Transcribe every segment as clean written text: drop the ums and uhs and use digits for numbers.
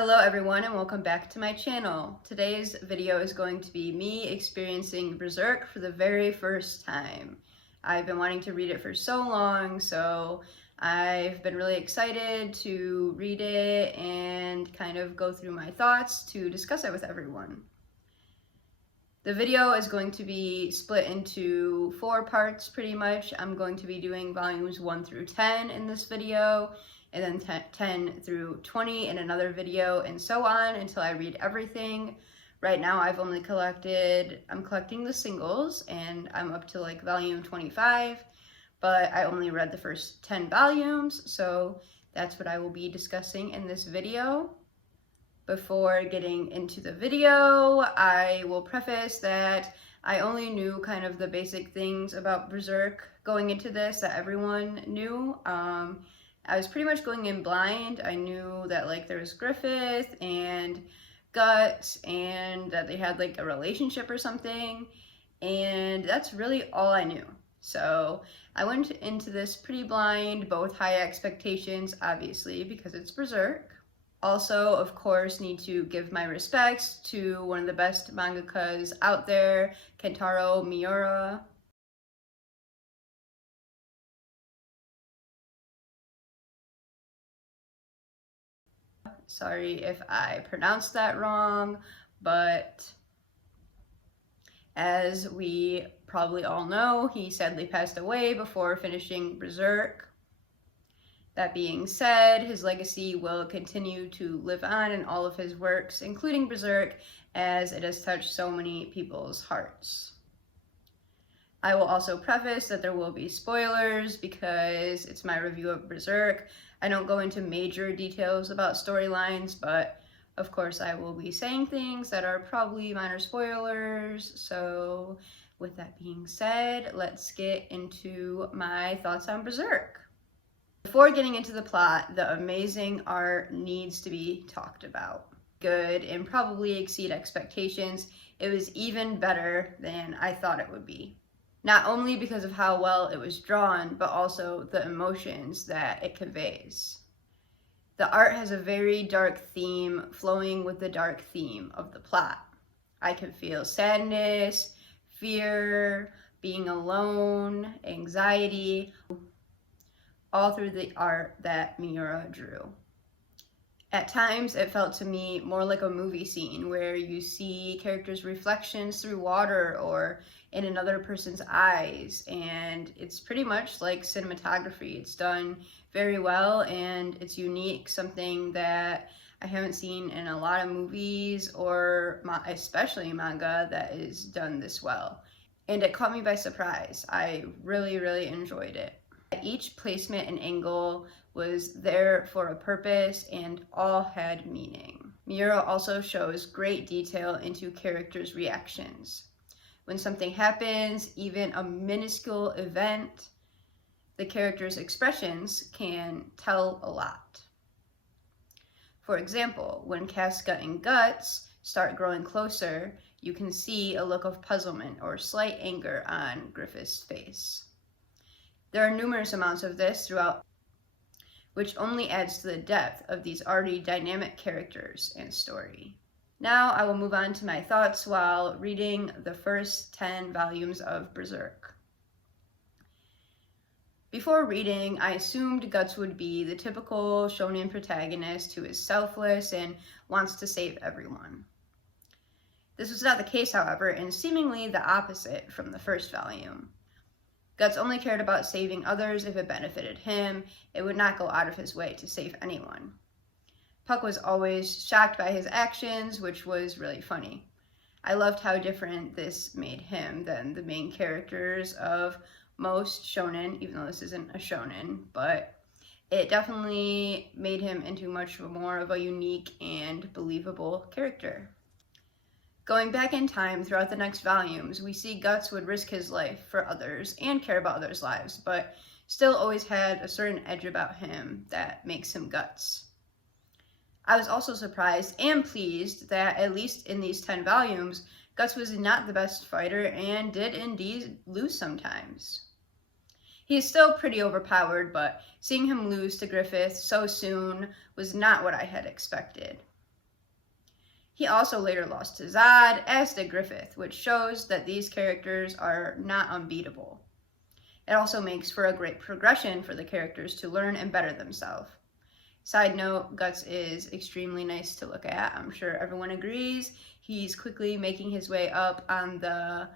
Hello everyone and welcome back to my channel. Today's video is going to be me experiencing Berserk for the very first time. I've been wanting to read it for so long, so I've been really excited to read it and kind of go through my thoughts to discuss it with everyone. The video is going to be split into 4 parts pretty much. I'm going to be doing volumes 1 through 10 in this video, and then 10 through 20 in another video, and so on until I read everything. Right now I'm collecting the singles, and I'm up to like volume 25, but I only read the first 10 volumes, so that's what I will be discussing in this video. Before getting into the video, I will preface that I only knew kind of the basic things about Berserk going into this that everyone knew. I was pretty much going in blind. I knew that like there was Griffith and Guts and that they had like a relationship or something, and that's really all I knew. So I went into this pretty blind, but with high expectations, obviously, because it's Berserk. Also, of course, need to give my respects to one of the best mangakas out there, Kentaro Miura. Sorry if I pronounced that wrong, but as we probably all know, he sadly passed away before finishing Berserk. That being said, his legacy will continue to live on in all of his works, including Berserk, as it has touched so many people's hearts. I will also preface that there will be spoilers because it's my review of Berserk. I don't go into major details about storylines, but of course I will be saying things that are probably minor spoilers. So with that being said, let's get into my thoughts on Berserk. Before getting into the plot, the amazing art needs to be talked about. Good and probably exceed expectations. It was even better than I thought it would be. Not only because of how well it was drawn, but also the emotions that it conveys. The art has a very dark theme flowing with the dark theme of the plot. I can feel sadness, fear, being alone, anxiety, all through the art that Miura drew. At times, it felt to me more like a movie scene where you see characters' reflections through water or in another person's eyes, and it's pretty much like cinematography. It's done very well and it's unique, something that I haven't seen in a lot of movies or especially manga that is done this well. And it caught me by surprise. I really enjoyed it. Each placement and angle was there for a purpose and all had meaning. Miura also shows great detail into characters' reactions. When something happens, even a minuscule event, the characters' expressions can tell a lot. For example, when Casca and Guts start growing closer, you can see a look of puzzlement or slight anger on Griffith's face. There are numerous amounts of this throughout, which only adds to the depth of these already dynamic characters and story. Now I will move on to my thoughts while reading the first 10 volumes of Berserk. Before reading, I assumed Guts would be the typical shonen protagonist who is selfless and wants to save everyone. This was not the case, however, and seemingly the opposite from the first volume. Guts only cared about saving others if it benefited him. It would not go out of his way to save anyone. Puck was always shocked by his actions, which was really funny. I loved how different this made him than the main characters of most shonen, even though this isn't a shonen, but it definitely made him into much more of a unique and believable character. Going back in time throughout the next volumes, we see Guts would risk his life for others and care about others' lives, but still always had a certain edge about him that makes him Guts. I was also surprised and pleased that, at least in these 10 volumes, Guts was not the best fighter and did indeed lose sometimes. He is still pretty overpowered, but seeing him lose to Griffith so soon was not what I had expected. He also later lost to Zod, as did Griffith, which shows that these characters are not unbeatable. It also makes for a great progression for the characters to learn and better themselves. Side note, Guts is extremely nice to look at. I'm sure everyone agrees. He's quickly making his way up on the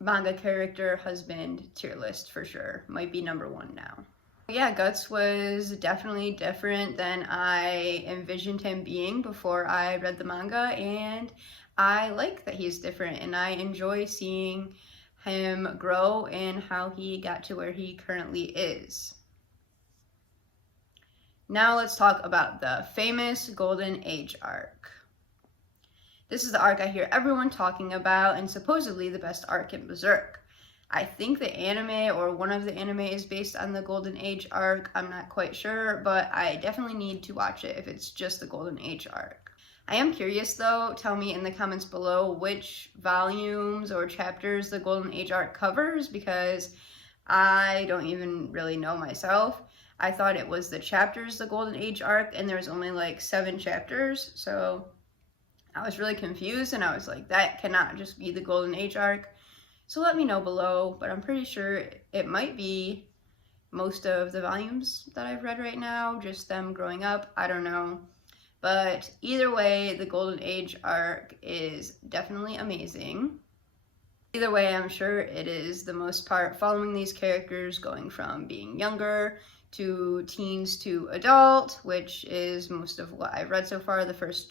manga character husband tier list for sure. Might be #1 now. Yeah, Guts was definitely different than I envisioned him being before I read the manga, and I like that he's different, and I enjoy seeing him grow and how he got to where he currently is. Now let's talk about the famous Golden Age arc. This is the arc I hear everyone talking about, and supposedly the best arc in Berserk. I think the anime or one of the anime is based on the Golden Age arc. I'm not quite sure, but I definitely need to watch it if it's just the Golden Age arc. I am curious though, tell me in the comments below which volumes or chapters the Golden Age arc covers, because I don't even really know myself. I thought it was the chapters, the Golden Age arc, and there's only like 7 chapters, so I was really confused, and I was like, that cannot just be the Golden Age arc. So let me know below, but I'm pretty sure it might be most of the volumes that I've read right now, just them growing up, I don't know. But either way, the Golden Age arc is definitely amazing. Either way, I'm sure it is the most part, following these characters going from being younger to teens to adult, which is most of what I've read so far, the first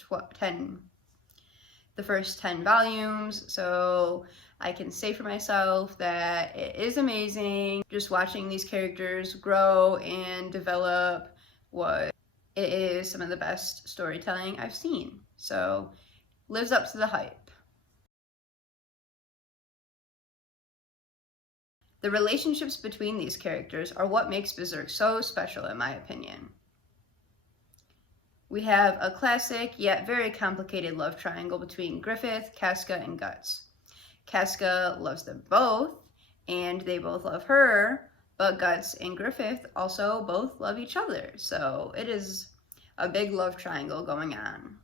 10 volumes. So I can say for myself that it is amazing. Just watching these characters grow and develop, it is some of the best storytelling I've seen. So lives up to the hype. The relationships between these characters are what makes Berserk so special, in my opinion. We have a classic yet very complicated love triangle between Griffith, Casca, and Guts. Casca loves them both, and they both love her, but Guts and Griffith also both love each other, so it is a big love triangle going on.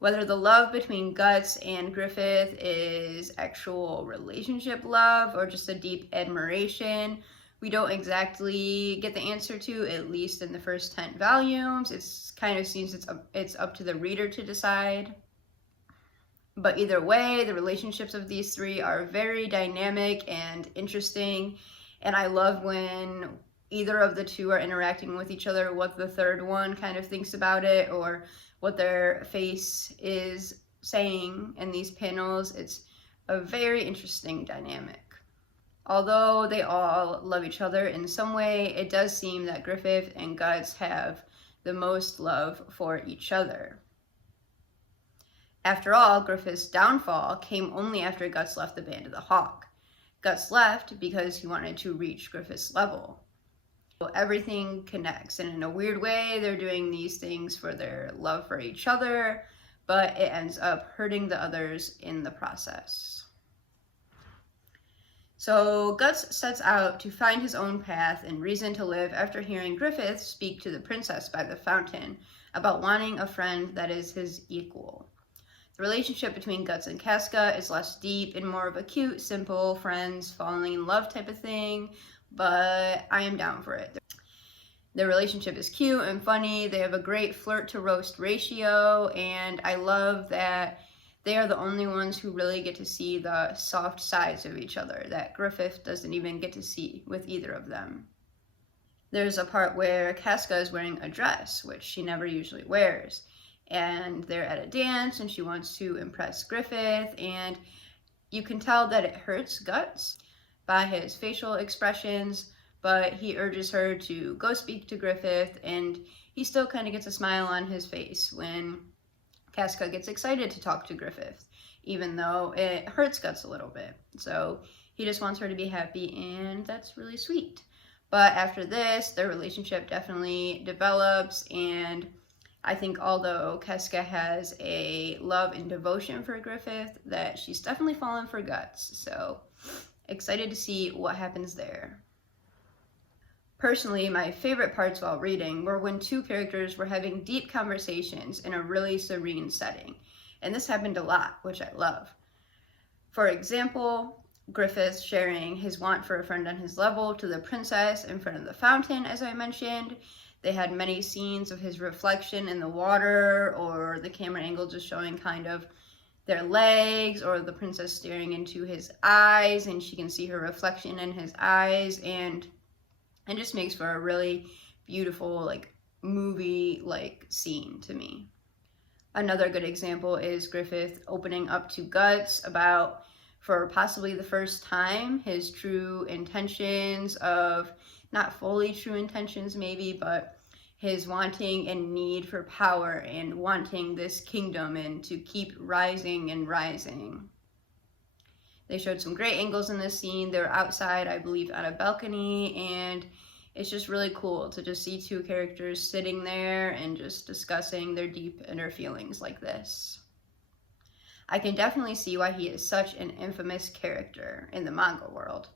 Whether the love between Guts and Griffith is actual relationship love or just a deep admiration, we don't exactly get the answer to, at least in the first 10 volumes. It kind of seems it's up to the reader to decide. But either way, the relationships of these three are very dynamic and interesting, and I love when either of the two are interacting with each other, what the third one kind of thinks about it, or what their face is saying in these panels. It's a very interesting dynamic. Although they all love each other in some way, it does seem that Griffith and Guts have the most love for each other. After all, Griffith's downfall came only after Guts left the Band of the Hawk. Guts left because he wanted to reach Griffith's level. Everything connects, and in a weird way, they're doing these things for their love for each other, but it ends up hurting the others in the process. So Guts sets out to find his own path and reason to live after hearing Griffith speak to the princess by the fountain about wanting a friend that is his equal. The relationship between Guts and Casca is less deep and more of a cute, simple, friends falling in love type of thing, but I am down for it. Their relationship is cute and funny. They have a great flirt to roast ratio, and I love that they are the only ones who really get to see the soft sides of each other that Griffith doesn't even get to see with either of them. There's a part where Casca is wearing a dress, which she never usually wears, and they're at a dance and she wants to impress Griffith, and you can tell that it hurts Guts by his facial expressions, but he urges her to go speak to Griffith, and he still kind of gets a smile on his face when Casca gets excited to talk to Griffith, even though it hurts Guts a little bit. So he just wants her to be happy, and that's really sweet. But after this, their relationship definitely develops, and I think although Casca has a love and devotion for Griffith, that she's definitely fallen for Guts. So excited to see what happens there. Personally, my favorite parts while reading were when two characters were having deep conversations in a really serene setting. And this happened a lot, which I love. For example, Griffith sharing his want for a friend on his level to the princess in front of the fountain, as I mentioned. They had many scenes of his reflection in the water, or the camera angle just showing kind of their legs, or the princess staring into his eyes and she can see her reflection in his eyes, and it just makes for a really beautiful, like, movie-like scene to me. Another good example is Griffith opening up to Guts about, for possibly the first time, his true intentions of, not fully true intentions maybe, but his wanting and need for power and wanting this kingdom and to keep rising and rising. They showed some great angles in this scene. They were outside, I believe, on a balcony, and it's just really cool to just see two characters sitting there and just discussing their deep inner feelings like this. I can definitely see why he is such an infamous character in the manga world.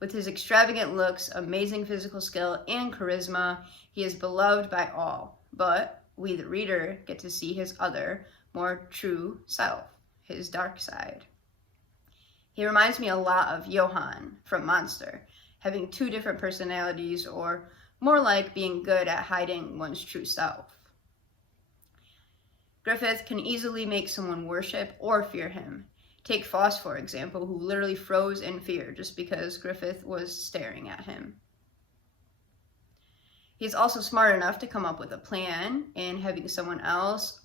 With his extravagant looks, amazing physical skill, and charisma, he is beloved by all. But we, the reader, get to see his other, more true self, his dark side. He reminds me a lot of Johan from Monster, having two different personalities, or more like being good at hiding one's true self. Griffith can easily make someone worship or fear him. Take Foss, for example, who literally froze in fear just because Griffith was staring at him. He's also smart enough to come up with a plan and having someone else,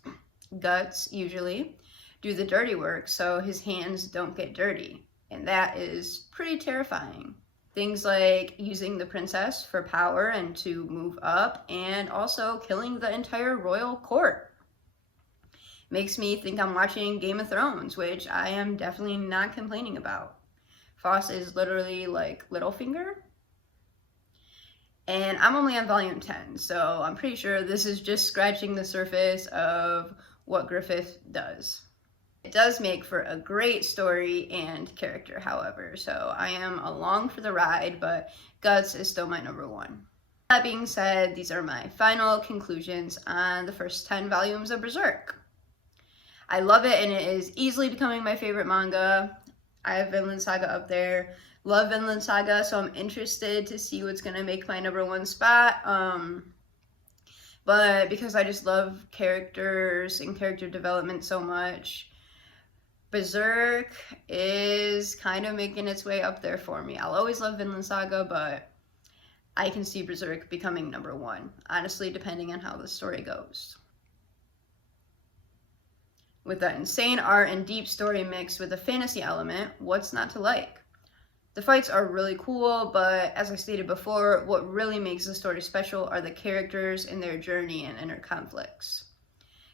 Guts usually, do the dirty work so his hands don't get dirty. And that is pretty terrifying. Things like using the princess for power and to move up, and also killing the entire royal court. Makes me think I'm watching Game of Thrones, which I am definitely not complaining about. Foss is literally like Littlefinger. And I'm only on volume 10, so I'm pretty sure this is just scratching the surface of what Griffith does. It does make for a great story and character, however, so I am along for the ride, but Guts is still my number one. That being said, these are my final conclusions on the first 10 volumes of Berserk. I love it, and it is easily becoming my favorite manga. I have Vinland Saga up there. Love Vinland Saga, so I'm interested to see what's going to make my number one spot. But because I just love characters and character development so much, Berserk is kind of making its way up there for me. I'll always love Vinland Saga, but I can see Berserk becoming number one, honestly, depending on how the story goes. With that insane art and deep story mixed with a fantasy element, what's not to like? The fights are really cool, but as I stated before, what really makes the story special are the characters and their journey and inner conflicts.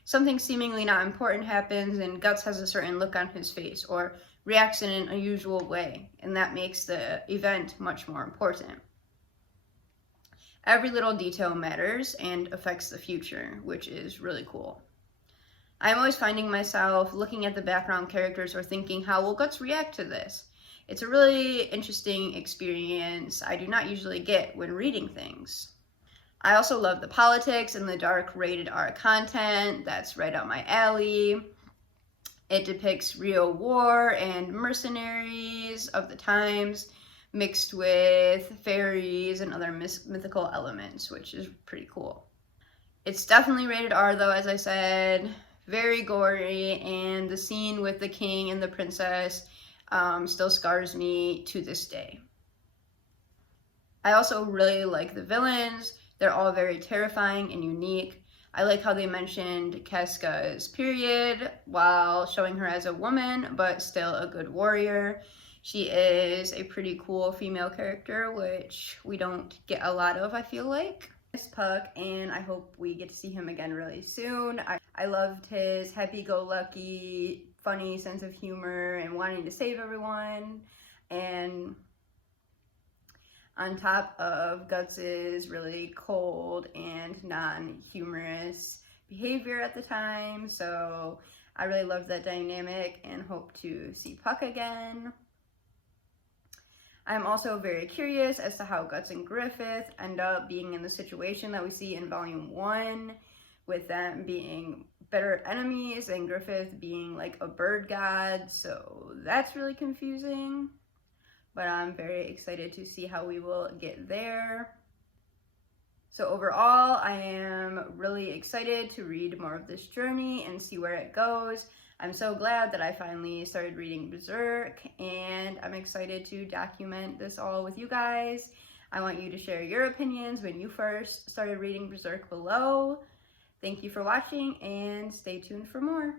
Something seemingly not important happens and Guts has a certain look on his face or reacts in an unusual way, and that makes the event much more important. Every little detail matters and affects the future, which is really cool. I'm always finding myself looking at the background characters or thinking, how will Guts react to this? It's a really interesting experience I do not usually get when reading things. I also love the politics and the dark rated R content. That's right up my alley. It depicts real war and mercenaries of the times mixed with fairies and other mythical elements, which is pretty cool. It's definitely rated R though, as I said. Very gory, and the scene with the king and the princess still scars me to this day. I also really like the villains. They're all very terrifying and unique. I like how they mentioned Casca's period while showing her as a woman, but still a good warrior. She is a pretty cool female character, which we don't get a lot of, I feel like. Miss Puck, and I hope we get to see him again really soon. I loved his happy-go-lucky, funny sense of humor and wanting to save everyone. And on top of Guts's really cold and non-humorous behavior at the time. So I really loved that dynamic and hope to see Puck again. I'm also very curious as to how Guts and Griffith end up being in the situation that we see in Volume 1, with them being bitter enemies and Griffith being like a bird god, so that's really confusing. But I'm very excited to see how we will get there. So overall, I am really excited to read more of this journey and see where it goes. I'm so glad that I finally started reading Berserk, and I'm excited to document this all with you guys. I want you to share your opinions when you first started reading Berserk below. Thank you for watching, and stay tuned for more.